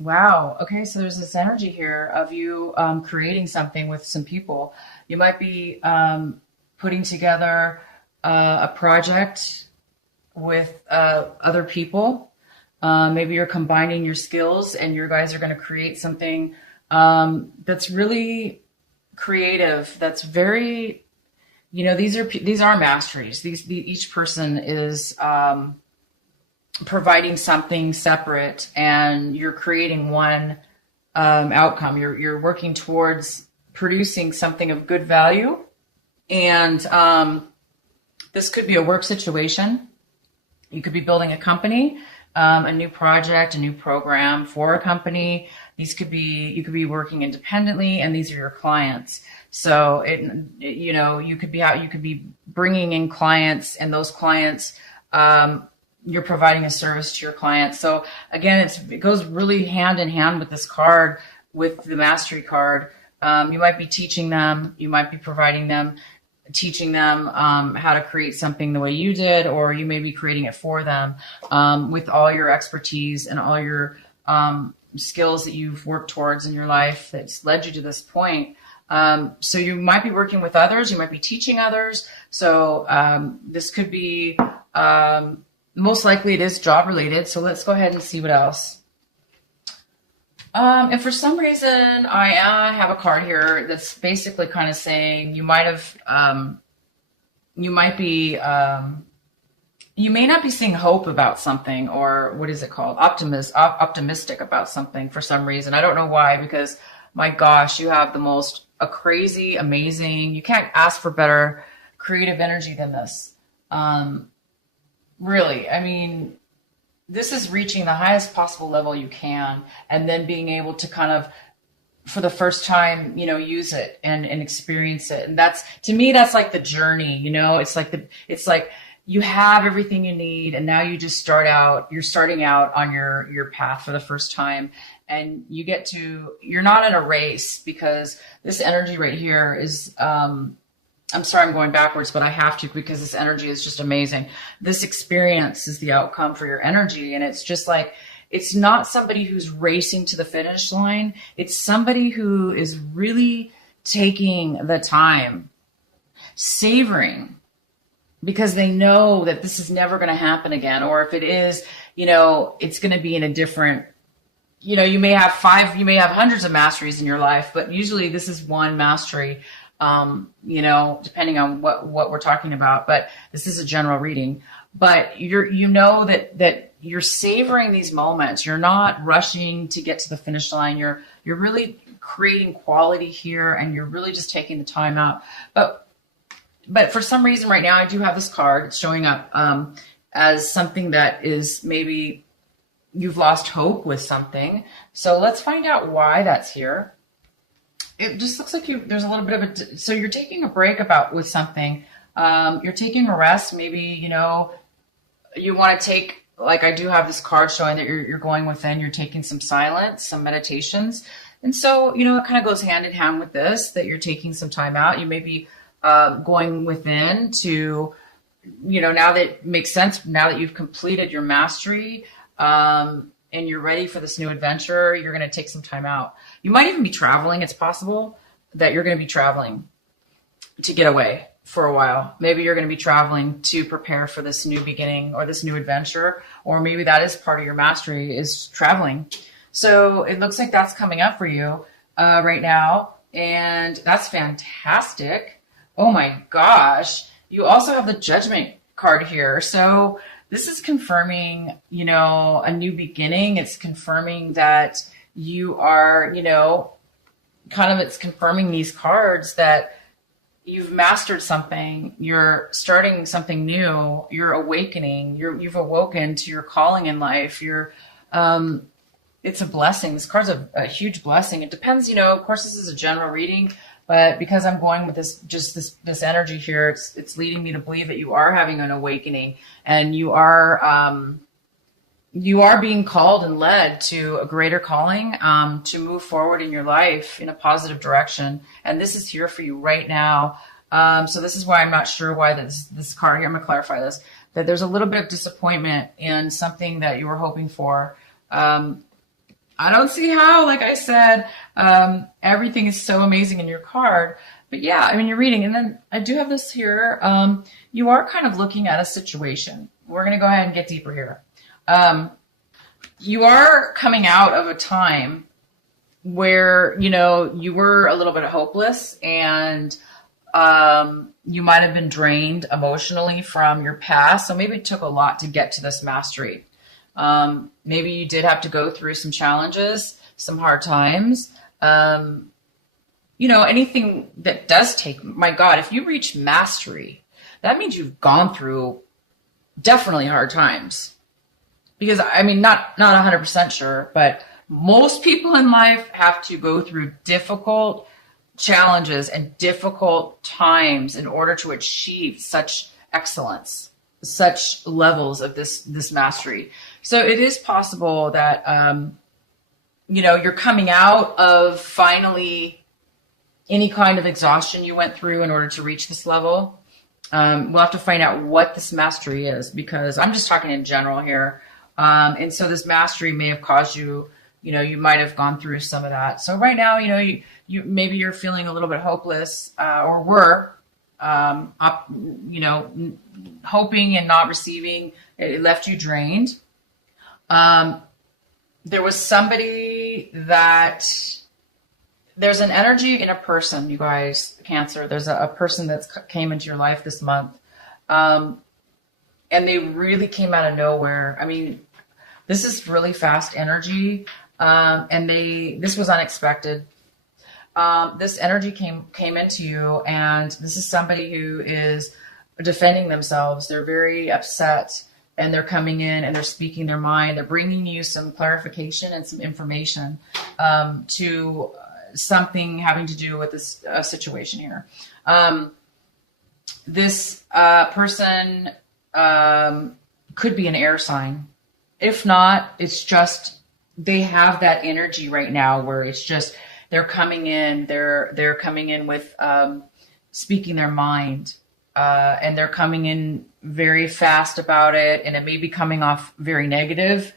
Wow. Okay. So there's this energy here of you creating something with some people. You might be putting together a project with other people. Maybe you're combining your skills and you guys are going to create something that's really creative. That's very, these are masteries. Each person is providing something separate, and you're creating one outcome. You're working towards producing something of good value, and this could be a work situation. You could be building a company, a new project, a new program for a company. You could be working independently, and these are your clients. So you could be bringing in clients, and those clients, you're providing a service to your clients. So again, it goes really hand in hand with this card, with the mastery card. You might be teaching them, you might be teaching them how to create something the way you did, or you may be creating it for them with all your expertise and all your skills that you've worked towards in your life that's led you to this point. So you might be working with others, you might be teaching others. So this could be, most likely it is job related. So let's go ahead and see what else. And for some reason, I have a card here that's basically kind of saying you may not be seeing hope about something, or what is it called? Optimistic about something for some reason. I don't know why, because my gosh, you have a crazy, amazing, you can't ask for better creative energy than this. Really, I mean, this is reaching the highest possible level you can, and then being able to kind of, for the first time, use it and experience it. And to me, that's like the journey, it's like you have everything you need, and now you just you're starting out on your path for the first time. And you're not in a race, because this energy right here is, I'm sorry, I'm going backwards, but I have to, because this energy is just amazing. This experience is the outcome for your energy. And it's just like, it's not somebody who's racing to the finish line. It's somebody who is really taking the time, savoring, because they know that this is never going to happen again. Or if it is, it's going to be in a different, you may have hundreds of masteries in your life, but usually this is one mastery. Depending on what we're talking about, but this is a general reading. But that you're savoring these moments. You're not rushing to get to the finish line. You're really creating quality here, and you're really just taking the time out. But for some reason right now, I do have this card. It's showing up as something that is maybe you've lost hope with something. So let's find out why that's here. It just looks like there's a little bit of so you're taking a break with something. You're taking a rest. Maybe, you want to take, like I do have this card showing that you're going within, you're taking some silence, some meditations. And so, it kind of goes hand in hand with this, that you're taking some time out. You may be going within to, now that it makes sense, now that you've completed your mastery, and you're ready for this new adventure, you're going to take some time out. You might even be traveling. It's possible that you're going to be traveling to get away for a while. Maybe you're going to be traveling to prepare for this new beginning or this new adventure, or maybe that is part of your mastery, is traveling. So it looks like that's coming up for you right now, and that's fantastic. Oh my gosh. You also have the Judgment card here. So this is confirming, a new beginning. It's confirming that you are, it's confirming these cards that you've mastered something. You're starting something new. You're awakening. You've awoken to your calling in life. It's a blessing. This card's a huge blessing. It depends, of course, this is a general reading, but because I'm going with this energy here, it's leading me to believe that you are having an awakening, and you are being called and led to a greater calling, to move forward in your life in a positive direction. And this is here for you right now. So this is why I'm not sure why this card here, I'm going to clarify this, that there's a little bit of disappointment in something that you were hoping for. I don't see how, like I said, everything is so amazing in your card. But yeah, I mean, you're reading. And then I do have this here. You are kind of looking at a situation. We're going to go ahead and get deeper here. You are coming out of a time where, you know, you were a little bit hopeless, and you might have been drained emotionally from your past. So maybe it took a lot to get to this mastery. Maybe you did have to go through some challenges, some hard times. You know, anything that does take, my God, if you reach mastery, that means you've gone through definitely hard times. Because, I mean, not 100% sure, but most people in life have to go through difficult challenges and difficult times in order to achieve such excellence, such levels of this mastery. So it is possible that, you know, you're coming out of finally any kind of exhaustion you went through in order to reach this level. We'll have to find out what this mastery is, because I'm just talking in general here. And so this mastery may have caused you, you know, you might have gone through some of that. So right now, you know, you maybe you're feeling a little bit hopeless, or were, you know, hoping and not receiving. It left you drained. There was somebody that, there's an energy in a person, you guys, Cancer. There's a person that's came into your life this month. And they really came out of nowhere. I mean, this is really fast energy. And this was unexpected. This energy came into you, and this is somebody who is defending themselves. They're very upset, and they're coming in and they're speaking their mind. They're bringing you some clarification and some information, to something having to do with this situation here. This person could be an air sign. If not, it's just they have that energy right now where it's just they're coming in. They're coming in with speaking their mind, and they're coming in very fast about it, and it may be coming off very negative.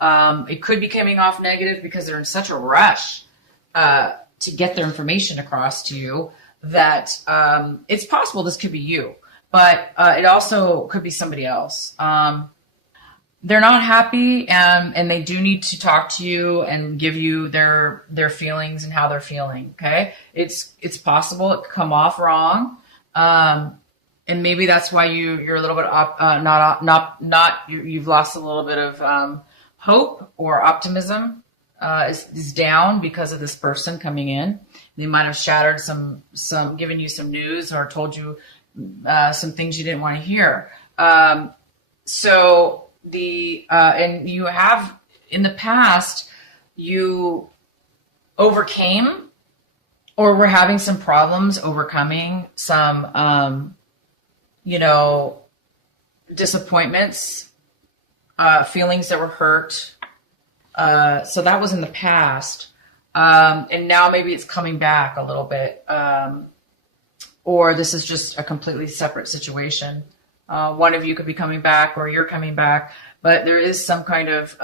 It could be coming off negative because they're in such a rush to get their information across to you that it's possible this could be you, but it also could be somebody else. They're not happy, and they do need to talk to you and give you their feelings and how they're feeling. Okay, it's possible it could come off wrong, and maybe that's why you're a little bit you've lost a little bit of hope, or optimism is down because of this person coming in. They might have shattered some given you some news, or told you some things you didn't want to hear. So and you have in the past, you overcame or were having some problems overcoming some, you know, disappointments, feelings that were hurt. So that was in the past. And now maybe it's coming back a little bit. Or this is just a completely separate situation. One of you could be coming back, or you're coming back, but there is some kind of,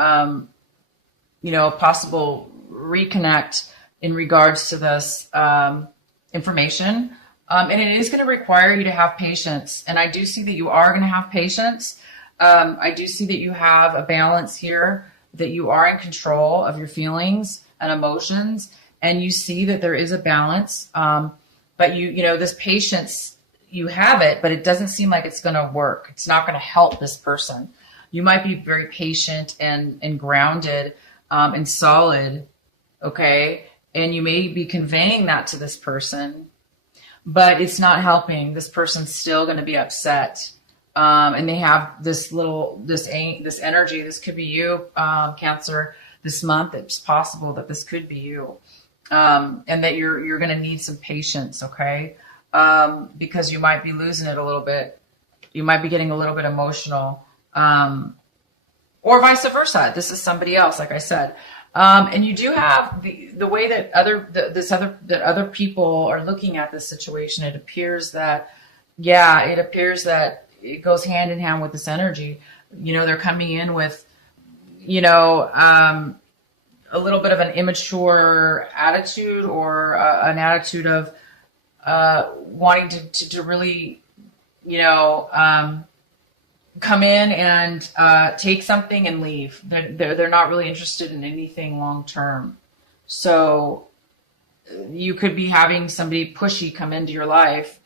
you know, possible reconnect in regards to this information. And it is going to require you to have patience. And I do see that you are going to have patience. I do see that you have a balance here, that you are in control of your feelings and emotions. And you see that there is a balance. But you know, this patience, you have it, but it doesn't seem like it's going to work. It's not going to help this person. You might be very patient and grounded and solid, okay? And you may be conveying that to this person, but it's not helping. This person's still going to be upset. And they have this energy. This could be you, Cancer, this month. It's possible that this could be you. And that you're going to need some patience, okay? Because you might be losing it a little bit. You might be getting a little bit emotional, or vice versa. This is somebody else, like I said. And you do have the way that other people are looking at this situation. It appears that it goes hand in hand with this energy. You know, they're coming in with, you know, a little bit of an immature attitude, or an attitude of wanting to really, you know, come in and take something and leave. They're not really interested in anything long term. So you could be having somebody pushy come into your life.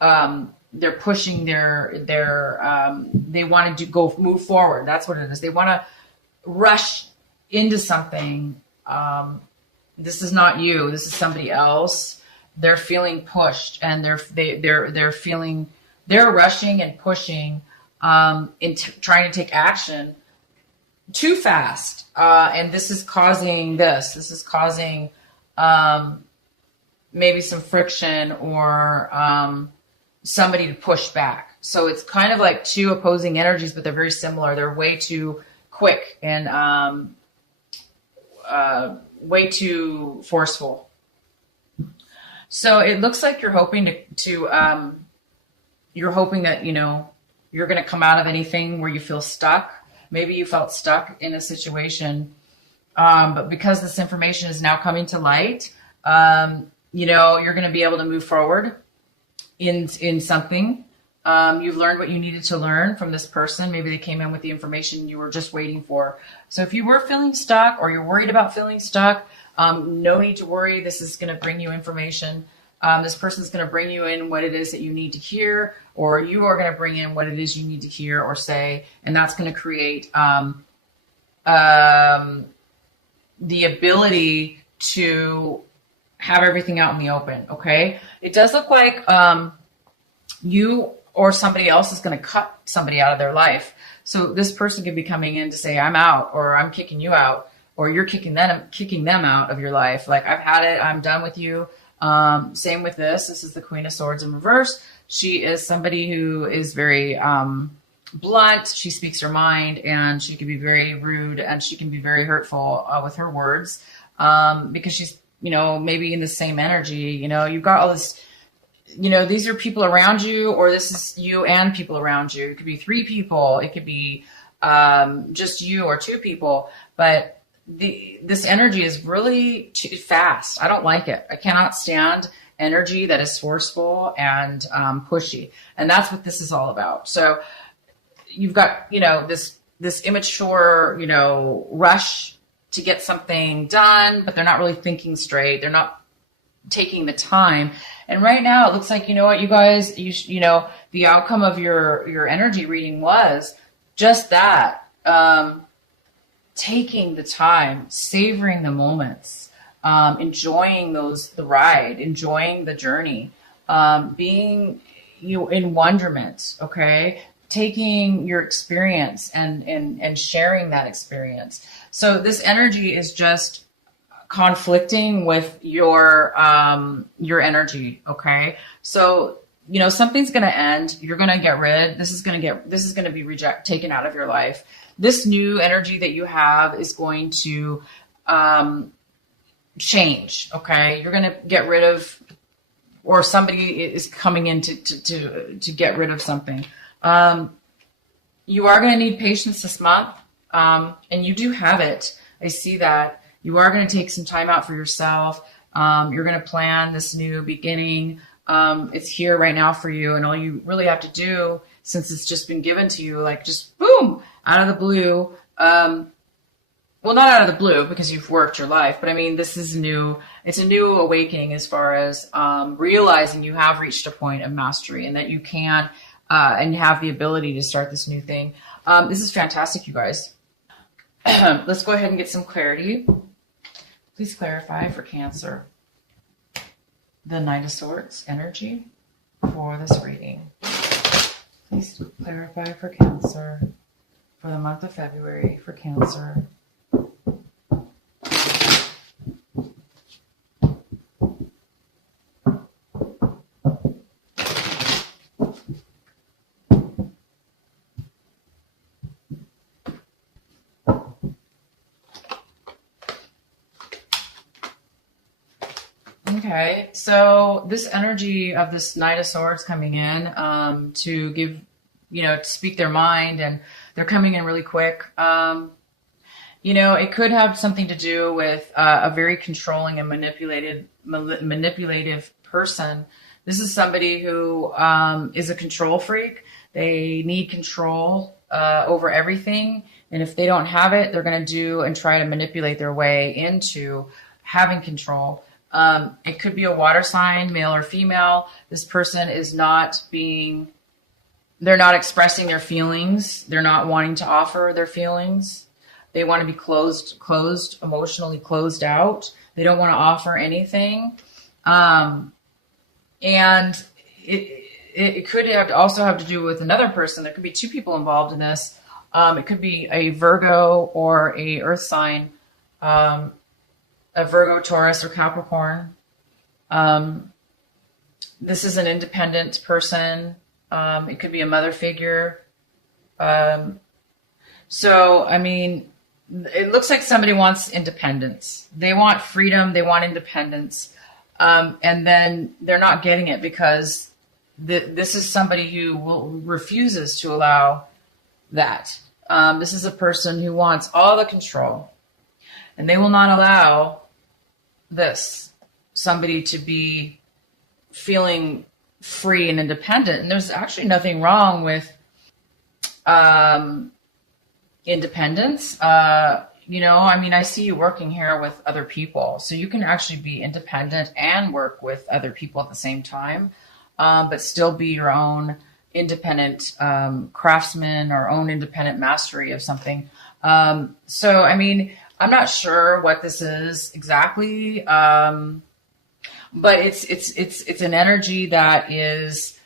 They're pushing they want to move forward. That's what it is. They want to rush into something. This is not you. This is somebody else. They're feeling pushed, and they're rushing and pushing, trying to take action too fast. And this is causing maybe some friction, or somebody to push back. So it's kind of like two opposing energies, but they're very similar. They're way too quick and way too forceful. So it looks like you're hoping you're hoping that, you know, you're going to come out of anything where you feel stuck. Maybe you felt stuck in a situation, but because this information is now coming to light, you know, you're going to be able to move forward in something. You've learned what you needed to learn from this person. Maybe they came in with the information you were just waiting for. So if you were feeling stuck, or you're worried about feeling stuck, no need to worry. This is going to bring you information. This person is going to bring you in what it is that you need to hear, or you are going to bring in what it is you need to hear or say. And that's going to create the ability to have everything out in the open. Okay. It does look like you or somebody else is going to cut somebody out of their life. So this person could be coming in to say, I'm out, or I'm kicking you out, or you're kicking them out of your life. Like, I've had it. I'm done with you. Same with this. This is the Queen of Swords in reverse. She is somebody who is very blunt. She speaks her mind, and she can be very rude, and she can be very hurtful with her words, because she's, you know, maybe in the same energy. You know, you've got all this, you know, these are people around you, or this is you and people around you. It could be 3 people. It could be just you or 2 people. But this energy is really too fast. I don't like it. I cannot stand energy that is forceful and pushy. And that's what this is all about. So you've got, you know, this immature, you know, rush to get something done, but they're not really thinking straight. They're not taking the time. And right now it looks like, you know what, you guys, you know, the outcome of your energy reading was just that. Taking the time, savoring the moments, enjoying the ride, enjoying the journey, being in wonderment. Okay. Taking your experience and sharing that experience. So this energy is just conflicting with your energy. Okay. So, you know, something's going to end. You're going to get rid. This is going to be taken out of your life. This new energy that you have is going to change. Okay. You're going to get rid of, or somebody is coming in to get rid of something. You are going to need patience this month. And you do have it. I see that. You are going to take some time out for yourself. You're going to plan this new beginning. It's here right now for you. And all you really have to do, since it's just been given to you, like just boom, out of the blue. Well, not out of the blue because you've worked your life, but I mean, this is new. It's a new awakening as far as realizing you have reached a point of mastery, and that you can and have the ability to start this new thing. This is fantastic, you guys. Let's go ahead and get some clarity. Please clarify for Cancer the Knight of Swords energy for this reading. Please clarify for Cancer for the month of February for Cancer. Okay, so this energy of this Knight of Swords coming in to give, to speak their mind, and they're coming in really quick. it could have something to do with a very controlling and manipulative person. This is somebody who is a control freak. They need control over everything. And if they don't have it, they're going to do and try to manipulate their way into having control. It could be a water sign, male or female. This person is they're not expressing their feelings. They're not wanting to offer their feelings. They want to be closed, emotionally closed out. They don't want to offer anything. And it could also have to do with another person. There could be two people involved in this. It could be a Virgo or a earth sign, a Virgo, Taurus, or Capricorn. This is an independent person. It could be a mother figure. So, I mean, it looks like somebody wants independence. They want freedom. They want independence. And then they're not getting it because this is somebody who refuses to allow that. This is a person who wants all the control, and they will not allow somebody to be feeling free and independent. And there's actually nothing wrong with independence. I mean, I see you working here with other people, so you can actually be independent and work with other people at the same time, but still be your own independent craftsman or own independent mastery of something. So, I mean, I'm not sure what this is exactly, but it's an energy that is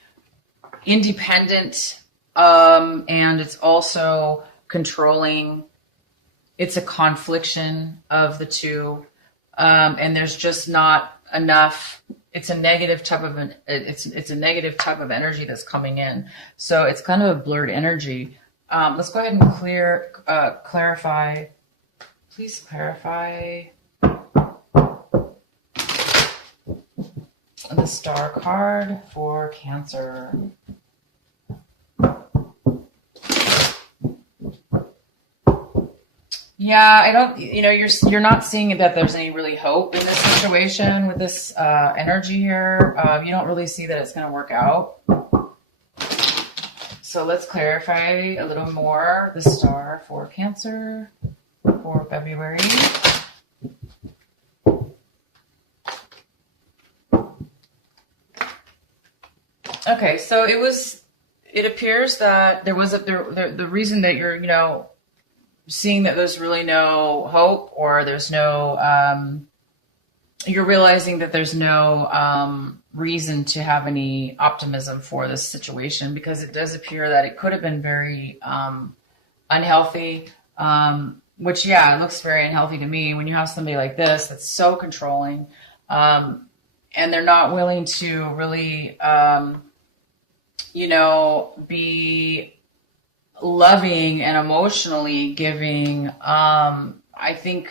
independent, and it's also controlling. It's a confliction of the two, and there's just not enough. It's a negative type of it's a negative type of energy that's coming in. So it's kind of a blurred energy. Let's go ahead and clarify. Please clarify the star card for Cancer. Yeah, I don't, you're not seeing that there's any really hope in this situation with this energy here. You don't really see that it's going to work out. So let's clarify a little more the star for Cancer for February. Okay, so it appears that there was the reason that you're, seeing that there's really no hope, or there's no, you're realizing that there's no reason to have any optimism for this situation, because it does appear that it could have been very unhealthy, which, yeah, it looks very unhealthy to me when you have somebody like this that's so controlling, and they're not willing to really, be loving and emotionally giving. I think,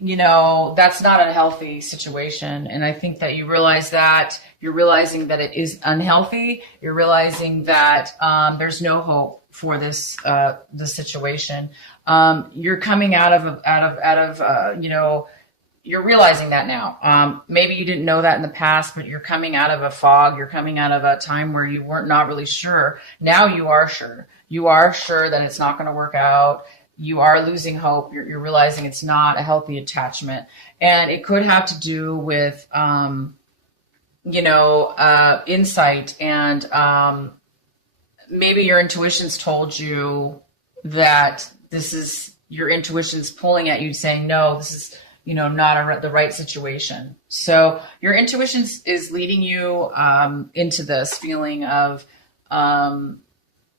that's not a healthy situation. And I think that you're realizing that it is unhealthy. You're realizing that there's no hope for this situation. You're coming out of you're realizing that now. Maybe you didn't know that in the past, but you're coming out of a fog. You're coming out of a time where you weren't not really sure. Now you are sure. You are sure that it's not going to work out. You are losing hope. You're realizing it's not a healthy attachment. And it could have to do with, insight. And maybe your intuition's told you that your intuition's pulling at you saying, no, this is, not the right situation. So your intuition is leading you into this feeling of,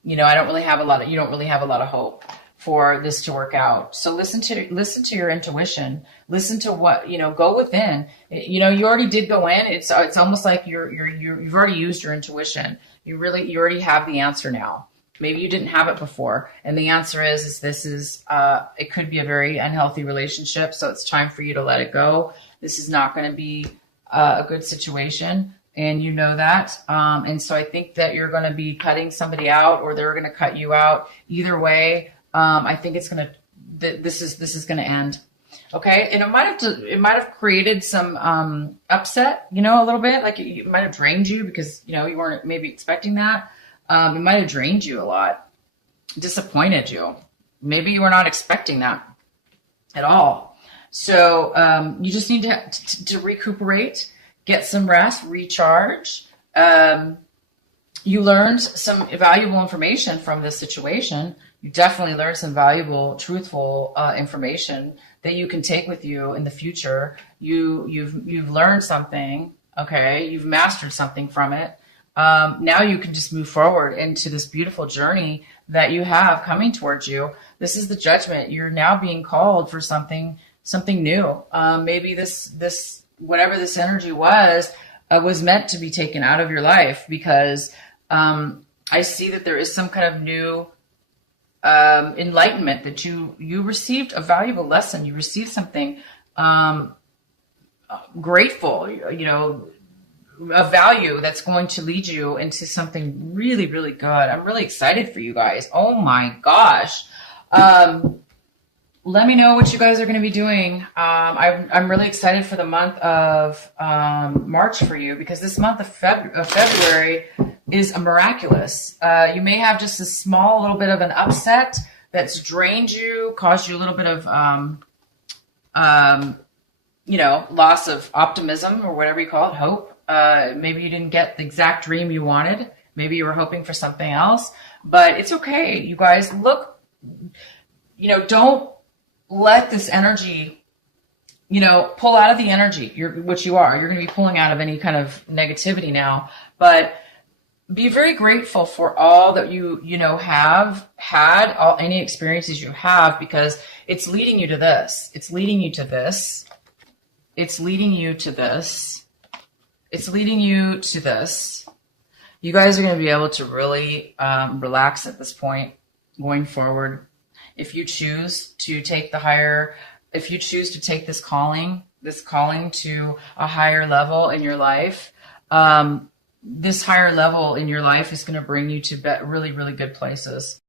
you don't really have a lot of hope for this to work out. So listen to your intuition. Listen to what, go within. You already did go in. It's almost like you've already used your intuition. You already have the answer now. Maybe you didn't have it before. And the answer is it could be a very unhealthy relationship. So it's time for you to let it go. This is not going to be a good situation. And you know that. And so I think that you're going to be cutting somebody out, or they're going to cut you out. Either way, I think this is going to end. Okay. And it might have created some, upset, you know, a little bit, like it might have drained you because, you know, you weren't maybe expecting that. It might have drained you a lot, disappointed you. Maybe you were not expecting that at all. So, you just need to recuperate, get some rest, recharge. You learned some valuable information from this situation. You definitely learned some valuable, truthful information that you can take with you in the future. You've learned something, okay? You've mastered something from it. Now you can just move forward into this beautiful journey that you have coming towards you. This is the judgment. You're now being called for something new. Maybe this whatever this energy was meant to be taken out of your life, because I see that there is some kind of new enlightenment, that you received a valuable lesson. You received something grateful, you know, a value that's going to lead you into something really, really good. I'm really excited for you guys. Oh my gosh. Let me know what you guys are going to be doing. I'm really excited for the month of March for you, because this month of February is a miraculous. You may have just a small little bit of an upset that's drained you, caused you a little bit of, you know, loss of optimism, or whatever you call it, hope. Maybe you didn't get the exact dream you wanted. Maybe you were hoping for something else, but it's okay. You guys, look, you know, don't let this energy, you know, pull out of the energy, which you are. You're going to be pulling out of any kind of negativity now, but be very grateful for all that you know, have had, any experiences you have, because it's leading you to this. It's leading you to this. It's leading you to this. It's leading you to this. You guys are going to be able to really relax at this point going forward. If you choose to take if you choose to take this calling to a higher level in your life, this higher level in your life is going to bring you to really, really good places.